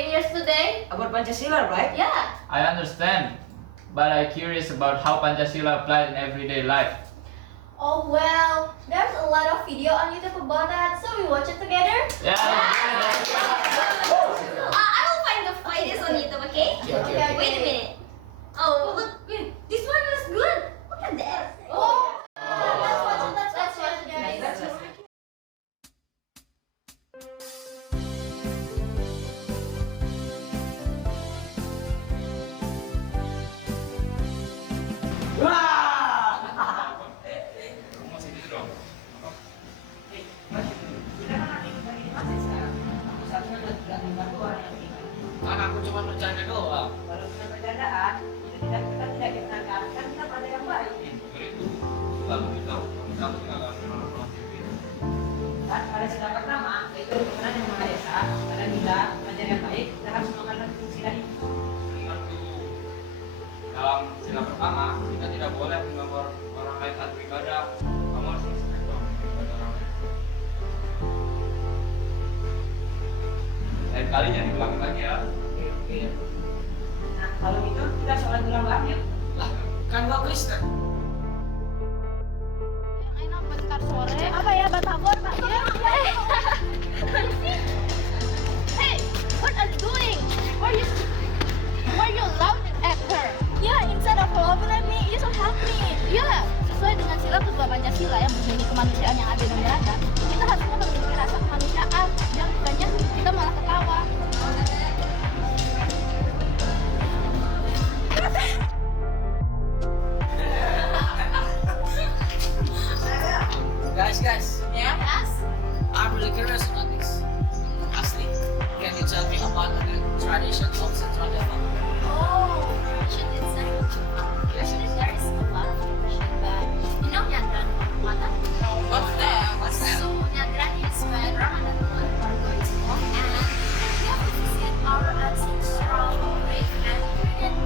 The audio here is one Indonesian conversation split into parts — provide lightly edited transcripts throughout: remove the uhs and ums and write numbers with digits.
explain yours today? About Pancasila, right? Yeah. I understand, but I'm curious about how Pancasila applies in everyday life. Oh well, there's a lot of video on YouTube about that, so we watch it together. Yeah. I will find the videos on YouTube, okay? Okay. Wait a minute. Oh, look, this one was good. Look at that. Oh, let's watch it. Let's watch it, guys. Let's watch. Kan aku cuma bercanda doang. Kalau kita bercandaan, kita tidak dikenalkan, kan kita pada yang baik. Itu lalu kita nggak akan nonton TV. Kan pada sila pertama, yaitu kebenaran yang Maha Esa, ada nila, belajar yang baik, kita harus mengenal sila itu. Ingat dulu, dalam sila pertama kita tidak boleh menggambar orang lain saat beribadah. Kamu harus respect dong ibadah orang lain. Lain kali jangan diulangi lagi ya. Oke. Nah, kalau gitu kita sholat ulang lagi yuk. Lah, kan gua Kristen. Enak bentar sore. Apa ya, Batagor? Hey, what are you doing? Why you loud at her? Yeah, instead of loving at me, you should help me. Yeah, sesuai dengan sila kedua Pancasila yang berbunyi kemanusiaan yang adil dan beradab, kita harusnya memiliki rasa kemanusiaan. Jangan bukannya kita malah ketawa. Guys, Yeah. Yes. I'm really curious about this. Asli, can you tell me about the tradition of Central Java? Oh, tradition itself. Actually, there is a lot of tradition, but you know Nyadran Ramadan? What's that? So Nyadran is when Ramadan month are going to come, and we have to visit our ancestral grave and period.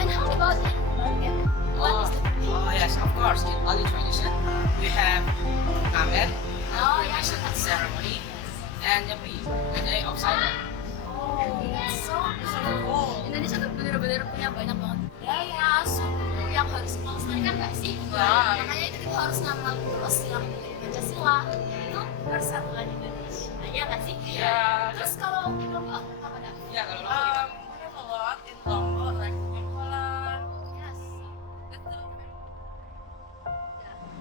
And how about in Market? What is the Oh yes, of course. In all the tradition, we have Kamet, Oh, yeah. cremation ceremony, and Nyepi, the day of silence. Oh, that's so beautiful. Indonesia tuh bener-bener punya banyak banget budaya, suku yang harus melestarikan nggak sih? Iya. Makanya itu kita harus ngamalin terus sila Pancasila itu persatuan Indonesia, ya nggak sih? Iya. Terus kalau Lombok apa dah? Ya kalau lo kita We have a lot in Lombok, like Bengkolan. Yes.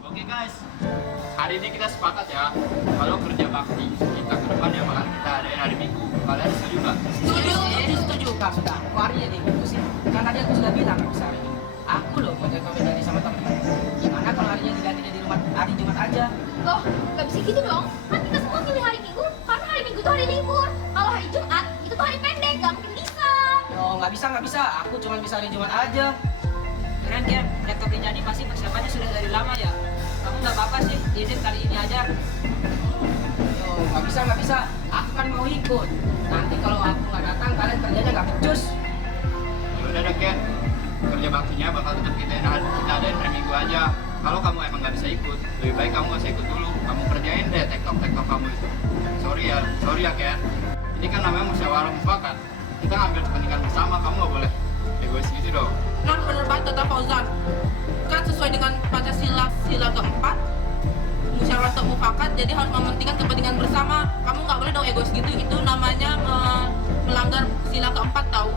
Oke guys, hari ini kita sepakat ya kalau kerja bakti kita ke depan ya bakal kita adain hari Minggu. Kalian setuju nggak? Setuju Kak, sudah. Aku hari ini minggu sih. Kan tadi aku sudah bilang aku bisa hari ini. Aku loh mau jadi dari sama temen. Gimana kalau harinya diganti dari rumah hari Jumat aja? Loh, nggak bisa gitu dong. Kan kita semua pilih hari Minggu, karena hari Minggu itu hari libur. Kalau hari Jumat itu tuh hari pendek, nggak mungkin bisa. Oh nggak bisa. Aku cuma bisa hari Jumat aja. Keren ya, laptop jadi pasti persiapannya sudah dari lama ya. Kamu nggak apa-apa sih, izin kali ini aja. Oh nggak bisa. Aku kan mau ikut. Nanti kalau aku nggak datang, kalian kerjanya nggak becus. Ya udah deh Ken, kerja baktinya bakal tetap kita adain hari Minggu aja. Kalau kamu emang nggak bisa ikut, lebih baik kamu nggak usah ikut dulu. Kamu kerjain deh tektok kamu itu. Sorry ya Ken. Ini kan namanya musyawarah mufakat. Kita ngambil kepentingan bersama, kamu nggak boleh egois gitu dong. Nah, bener banget kata Fauzan. Kan sesuai dengan Pancasila sila keempat, musyawarah atau mufakat, jadi harus mementingkan kepentingan bersama. Kamu nggak boleh dong egois gitu. Itu namanya melanggar sila keempat tahu.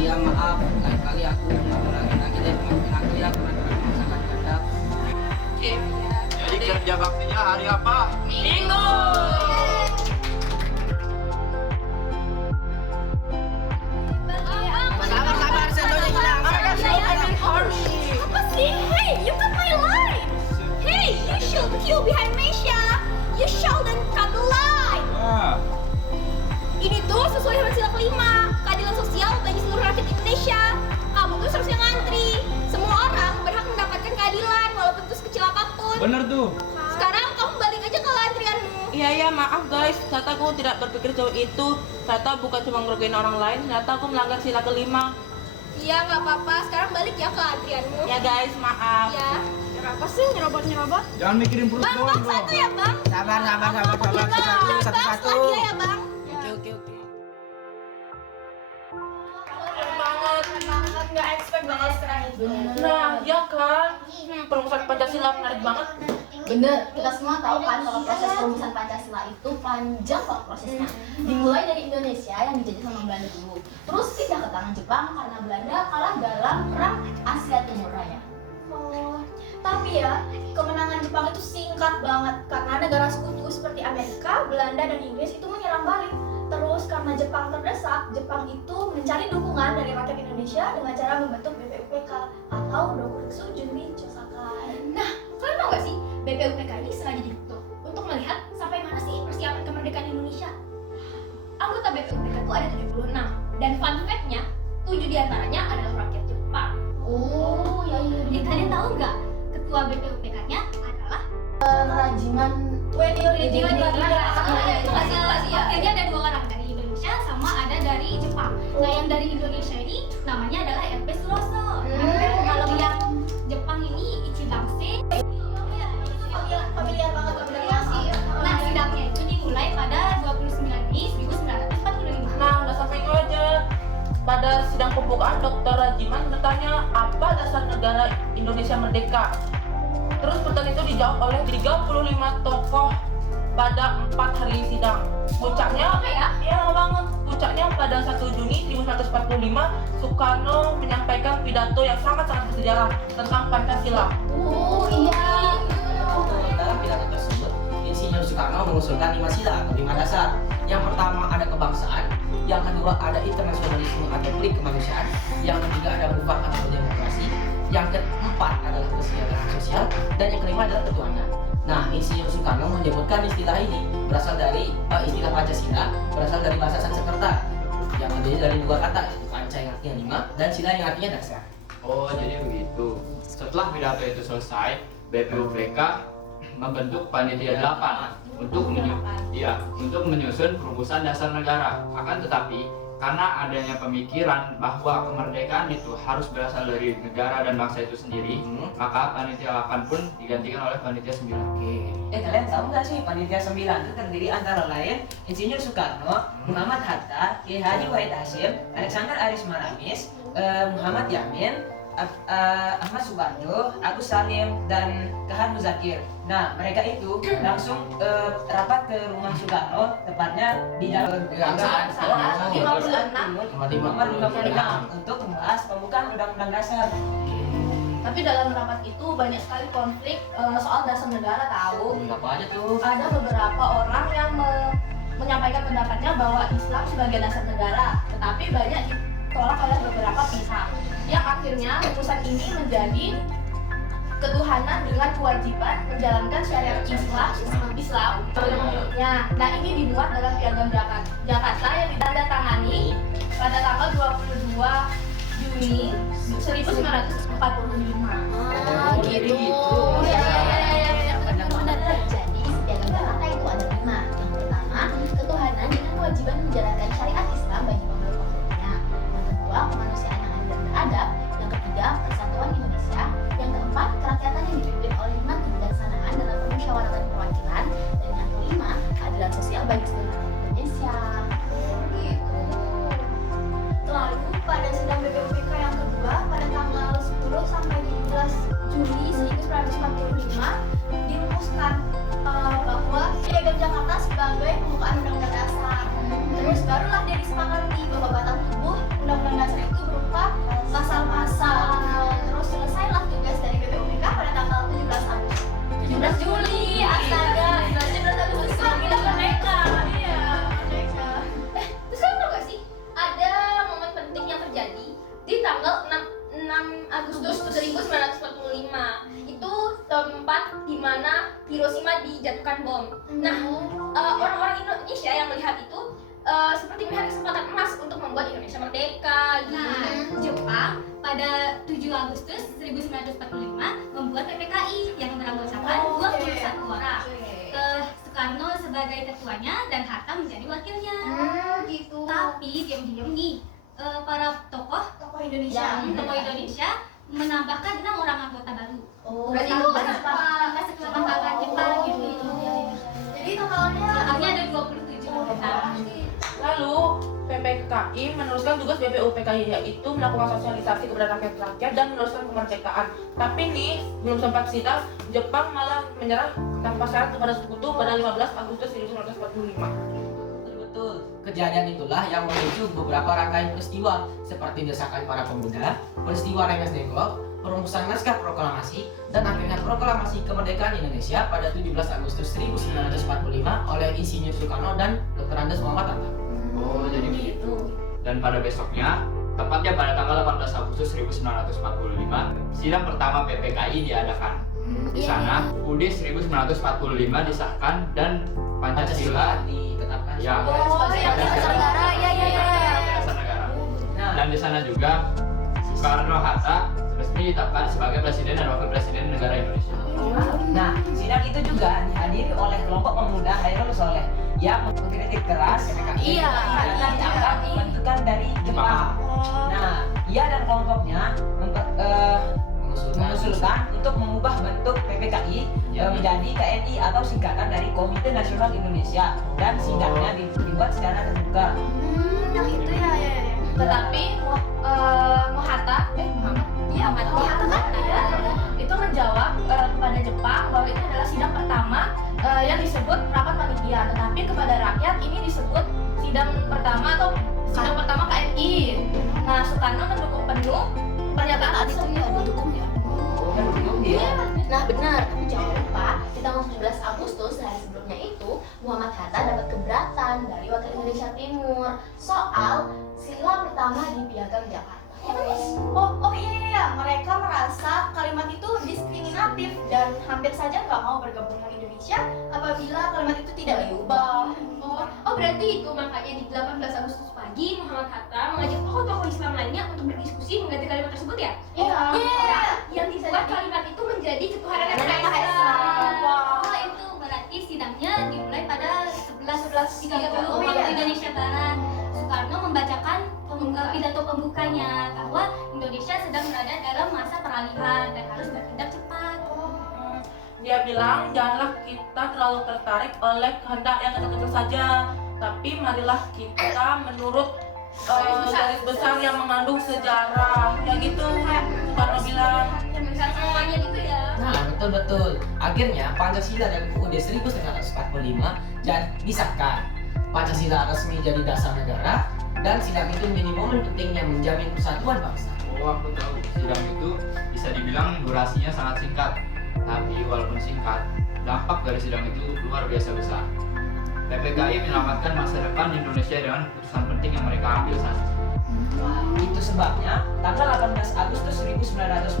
Iya maaf, lain kali aku nggak ulangin lagi deh. Maafin aku ya, kurang memaksakan kehendak. Oke. Jadi kerja baktinya hari apa? Minggu. Sabar, sendonya hilang. Apa sih? Hey, you cut my line. Hey, you should queue behind Mesha. You shouldn't cut the line. Ini tuh sesuai dengan sila kelima, keadilan sosial bagi seluruh rakyat Indonesia. Kamu tuh seharusnya ngantri. Semua orang berhak mendapatkan keadilan walaupun itu sekecil apapun. Bener tuh. Sekarang kamu balik aja ke antrianmu. Iya, maaf guys. Ternyata aku tidak berpikir jauh itu. Ternyata bukan cuma ngerugiin orang lain. Ternyata aku melanggar sila kelima. Iya, nggak apa-apa. Sekarang balik ya ke antrianmu. Ya guys, maaf. Ya. Kenapa sih nyerobot-nyerobot? Jangan mikirin perut Bang, doang satu ya bang. Sabar. Bang, Satu-satu. lagi ya bang. Oke. Nah, ya kan? Perumusan Pancasila menarik banget. Bener, kita semua tahu kan kalau proses perumusan Pancasila itu panjang banget prosesnya. Dimulai dari Indonesia yang dijajah sama Belanda dulu, terus pindah ke tangan Jepang karena Belanda kalah dalam perang Asia Timur Raya. Oh, tapi ya, kemenangan Jepang itu singkat banget karena negara sekutu seperti Amerika, Belanda, dan Inggris itu menyerang balik. Terus karena Jepang terdesak, Jepang itu mencari dukungan dari rakyat Indonesia dengan cara membentuk BPUPK atau Dokuritsu Junri Chosakai. Nah, kalian tau gak sih, BPUPK ini sengaja dibentuk untuk melihat sampai mana sih persiapan kemerdekaan Indonesia. Anggota BPUPK itu ada 76, dan fun fact-nya, 7 diantaranya adalah rakyat Jepang. Oh, ya. Kalian tahu nggak, ketua BPUPK-nya adalah Rajiman Itu kasih ya. Jadi ada 2 orang dari Indonesia sama ada dari Jepang. Nah, yang dari Indonesia ini namanya adalah RP Suroso. Kalau yang Jepang ini Ichibamse. Familiar banget, familiar sih. Nah, sidangnya itu dimulai pada 29 Mei 1945. Nah, nggak sampai itu aja. Pada sidang pembukaan, Dr. Rajiman bertanya apa dasar negara Indonesia merdeka. Terus pertanyaan itu dijawab oleh 35 tokoh pada 4 hari sidang. Puncaknya, ya banget. Puncaknya pada 1 Juni 1945, Soekarno menyampaikan pidato yang sangat-sangat bersejarah tentang Pancasila. Oh iya. Dalam pidato tersebut, Insinyur Soekarno mengusulkan 5 sila atau 5 dasar. Yang pertama ada kebangsaan, yang kedua ada internasionalisme atau plik kemanusiaan, yang ketiga ada mufakat atau demokrasi, yang keempat adalah kesejahteraan sosial, dan yang kelima adalah ketuhanan. Nah, Insinyur Soekarno menyebutkan istilah ini berasal dari istilah Pancasila, berasal dari bahasa Sanskerta yang terdiri dari 2 kata, yaitu panca yang artinya 5 dan sila yang artinya dasar. Oh, jadi begitu. Setelah pidato itu selesai, BPUPK membentuk panitia 8 untuk menyusun perumusan dasar negara. Akan tetapi, karena adanya pemikiran bahwa kemerdekaan itu harus berasal dari negara dan bangsa itu sendiri, maka panitia 8 pun digantikan oleh panitia 9. Kalian tahu nggak sih panitia 9 itu terdiri antara lain Insinyur Soekarno, Muhammad Hatta, Kiai Haji Wahid Hasyim, Alexander Aris Maramis, Muhammad Yamin, Ahmad Subarjo, Agus Salim, dan Kahan Muzakir. Nah, mereka itu langsung rapat ke rumah Soekarno, tepatnya di Jalan Gangsaan 56 untuk membahas pembukaan Undang-Undang Dasar. Tapi dalam rapat itu banyak sekali konflik soal dasar negara tahu. Apa aja tuh? Ada beberapa orang yang menyampaikan pendapatnya bahwa Islam sebagai dasar negara, tetapi banyak ditolak oleh beberapa pihak. Yang akhirnya rumusan ini menjadi ketuhanan dengan kewajiban menjalankan syariat Islam. Ya, nah ini dimuat dalam Piagam Jakarta yang ditandatangani pada tanggal 22 Juni 1945. Gitu. Benar-benar. Jadi Piagam Jakarta itu ada 5. Yang pertama, ketuhanan dengan kewajiban menjalankan syariat Islam bagi pemeluk-pemeluknya. Yang kedua, kemanusiaan yang adil dan beradab. Yang ketiga, persatuan Indonesia. Yang keempat, kerakyatan yang dipimpin oleh hikmat kebijaksanaan dalam permusyawaratan perwakilan. Dan yang kelima, keadilan sosial bagi seluruh rakyat Indonesia. Gitu. Lalu pada sidang BPUPK yang kedua pada tanggal 10 sampai 17 Juli 1945 dirumuskan bahwa Piagam Jakarta sebagai pembukaan Undang-Undang Dasar. Terus barulah dia disepakati bahwa batang tubuh Undang-Undang Dasar itu berupa pasal-pasal. Terus selesailah tugas dari BPUPK pada tanggal 17 Juli. Astaga, 17 Agustus kita merdeka. Iya, merdeka. Terus kalian tau gak sih, ada momen penting yang terjadi di tanggal 6 Agustus 1945. Itu tempat di mana Hiroshima dijatuhkan bom. Nah, orang-orang Indonesia yang melihat itu seperti melihat kesempatan emas untuk membuat Indonesia merdeka. Nah, Jepang pada 7 Agustus 1945 membuat PPKI yang beranggotakan 21 orang. Soekarno sebagai ketuanya dan Hatta menjadi wakilnya. Gitu. Tapi diam-diam nih, para tokoh Indonesia. menambahkan 6 orang anggota baru. Oh, Berarti itu kenapa kesepakatan Jepang gitu. Jadi totalnya Totalnya ada 27 anggota. Lalu, PPKI PPKI meneruskan tugas BPUPKI, yaitu melakukan sosialisasi kepada rakyat-rakyat dan meneruskan kemerdekaan. Tapi nih, belum sempat sidang, Jepang malah menyerah tanpa syarat kepada sekutu pada 15 Agustus 1945. Betul, kejadian itulah yang memicu beberapa rangkaian peristiwa seperti desakan para pemuda, peristiwa Rengas Dengklok, perumusan naskah proklamasi, dan akhirnya proklamasi kemerdekaan Indonesia pada 17 Agustus 1945 oleh Insinyur Soekarno dan Dr. Andes Muhammad Hatta. Oh, jadi begitu. Dan pada besoknya, tepatnya pada tanggal 18 Agustus 1945, sidang pertama PPKI diadakan. Di sana, UUD 1945 disahkan dan Pancasila ditetapkan. Ya. Oh, yang dasar negara, ya. Dasar negara. Nah, Dan di sana juga Soekarno-Hatta resmi ditetapkan sebagai Presiden dan Wakil Presiden negara Indonesia. Nah, sidang itu juga dihadiri oleh kelompok pemuda Khairul Soleh yang mengkritik keras PPKI Iya, karena dianggap bentukan dari Jepang. Nah, ia dan kelompoknya mengusulkan untuk mengubah bentuk PPKI menjadi KNI atau singkatan dari Komite Nasional Indonesia, dan sidangnya dibuat secara terbuka. Yang itu ya. Tetapi Mohatta Mohatta kan itu menjawab kepada Jepang bahwa ini adalah sidang pertama yang disebut rapat panitia, tetapi kepada rakyat ini disebut sidang pertama atau sidang pertama KNI. Nah, Soekarno mendukung penuh pernyataan tersebut. Iya. Nah benar, tapi jangan lupa di tanggal 17 Agustus sehari sebelumnya itu Muhammad Hatta dapat keberatan dari wakil Indonesia Timur soal sila pertama di Piagam Jakarta. Ya kan, Miss? Oh iya, mereka merasa kalimat itu diskriminatif dan hampir saja nggak mau bergabung dengan Indonesia apabila kalimat itu tidak diubah. Oh berarti itu makanya di 18 Agustus pagi Muhammad Hatta mengajak tokoh-tokoh Islam lainnya untuk berdiskusi mengganti kalimat tersebut ya? Iya. Yang dibuat kalimat itu menjadi ketuhanan yang Maha Maha Esa. Esa. Oh itu berarti sidangnya dimulai pada 11.30 Oh, waktu iya. Indonesia Barat. Soekarno membacakan pidato pembukanya bahwa Indonesia sedang berada dalam masa peralihan dan harus bertindak cepat. Dia bilang, janganlah kita terlalu tertarik oleh kehendak yang kecil-kecil saja, tapi marilah kita menurut garis besar yang mengandung sejarah. Ya gitu, Soekarno bilang. Yang besar semuanya gitu ya. Nah, betul. Akhirnya Pancasila dan UUD 1945 disahkan. Pancasila resmi jadi dasar negara, dan sidang itu menjadi momen penting yang menjamin persatuan bangsa. Oh, aku tahu. Sidang itu bisa dibilang durasinya sangat singkat. Tapi walaupun singkat, dampak dari sidang itu luar biasa besar. PPKI menyelamatkan masa depan Indonesia dengan keputusan penting yang mereka ambil saat itu. Itu sebabnya tanggal 18 Agustus 1945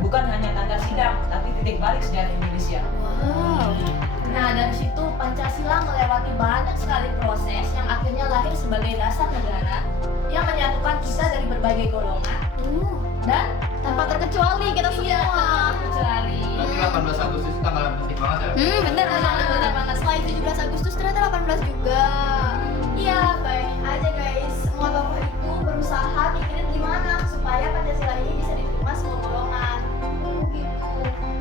bukan hanya tanggal sidang, tapi titik balik sejarah Indonesia. Nah, dari situ Pancasila melewati banyak sekali proses yang akhirnya lahir sebagai dasar negara yang menyatukan kita dari berbagai golongan dan Tanpa terkecuali kita semua. kecuali. Tapi 18 Agustus itu tanggal yang penting banget ya. Bener banget. Selain 17 Agustus ternyata 18 juga. Iya, baik aja guys. Semua tokoh itu berusaha mikirin gimana supaya Pancasila ini bisa diterima semua golongan. Gitu.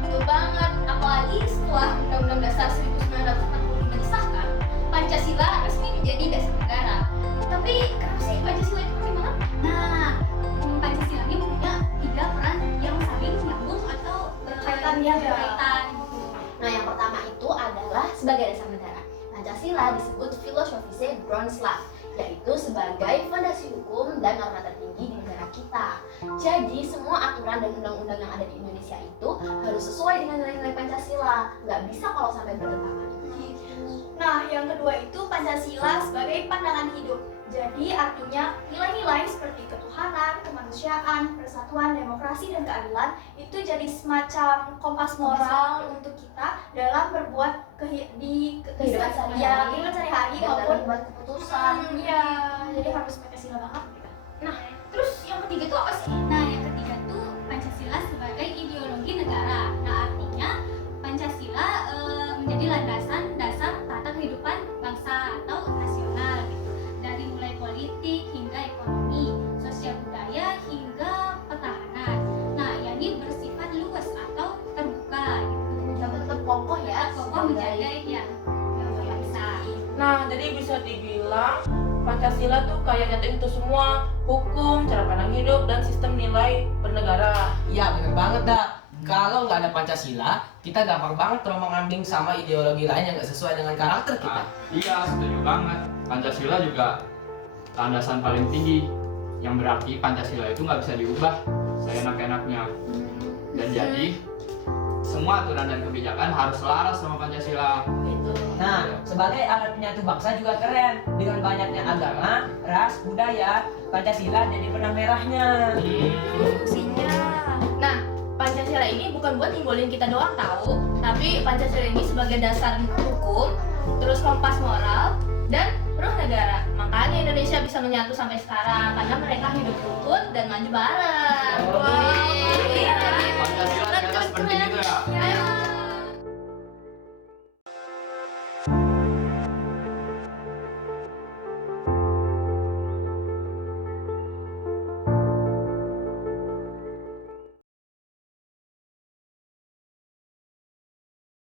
Betul banget. Apalagi setelah Undang-Undang Dasar 1945 disahkan, Pancasila resmi menjadi dasar negara. Tapi kenapa sih Pancasila itu penting banget? Nah, Pancasila ini punya 3 peran yang saling nyambung atau Kaitan ya. berkaitan. Nah, yang pertama itu adalah sebagai dasar negara. Pancasila disebut filosofische Grundslag, yaitu sebagai fondasi hukum dan norma tertinggi di negara kita. Jadi semua aturan dan undang-undang yang ada di Indonesia itu harus sesuai dengan nilai-nilai Pancasila. Nggak bisa kalau sampai bertentangan. Nah, yang kedua itu Pancasila sebagai pandangan hidup. Jadi artinya nilai-nilai seperti ketuhanan, kemanusiaan, persatuan, demokrasi, dan keadilan itu jadi semacam kompas moral untuk kita dalam berbuat Kehidupan sehari-hari. ya, kehidupan sehari-hari Dan maupun dalam membuat keputusan. Iya, jadi harus Pancasila banget. Nah, terus yang ketiga tuh apa sih? Nah, yang ketiga tuh Pancasila sebagai ideologi negara. Nah, artinya Pancasila menjadi landasan dasar tata kehidupan bangsa atau nasional gitu. Dari mulai politik hingga ekonomi, sosial budaya hingga pertahanan. Nah, ini bersifat luas atau terbuka gitu. Yang tetap kokoh ya. Kokoh menjaga ya bangsa. Nah, jadi bisa dibilang Pancasila tuh kayak nyatain itu semua, hukum, cara pandang hidup, dan sistem nilai bernegara. Iya bener banget dah. Kalau nggak ada Pancasila, kita gampang banget terombang-ambing sama ideologi lain yang nggak sesuai dengan karakter kita. Iya, setuju banget. Pancasila juga landasan paling tinggi, yang berarti Pancasila itu nggak bisa diubah seenak-enaknya. Dan jadi semua aturan dan kebijakan harus selaras sama Pancasila. Nah, sebagai alat penyatu bangsa juga keren. Dengan banyaknya agama, ras, budaya, Pancasila jadi benang merahnya. Fungsinya. Nah, Pancasila ini bukan buat nyimbolin kita doang tahu, tapi Pancasila ini sebagai dasar hukum, terus kompas moral, dan ruh negara. Makanya Indonesia bisa menyatu sampai sekarang karena mereka hidup rukun dan maju bareng. Oh. Wow.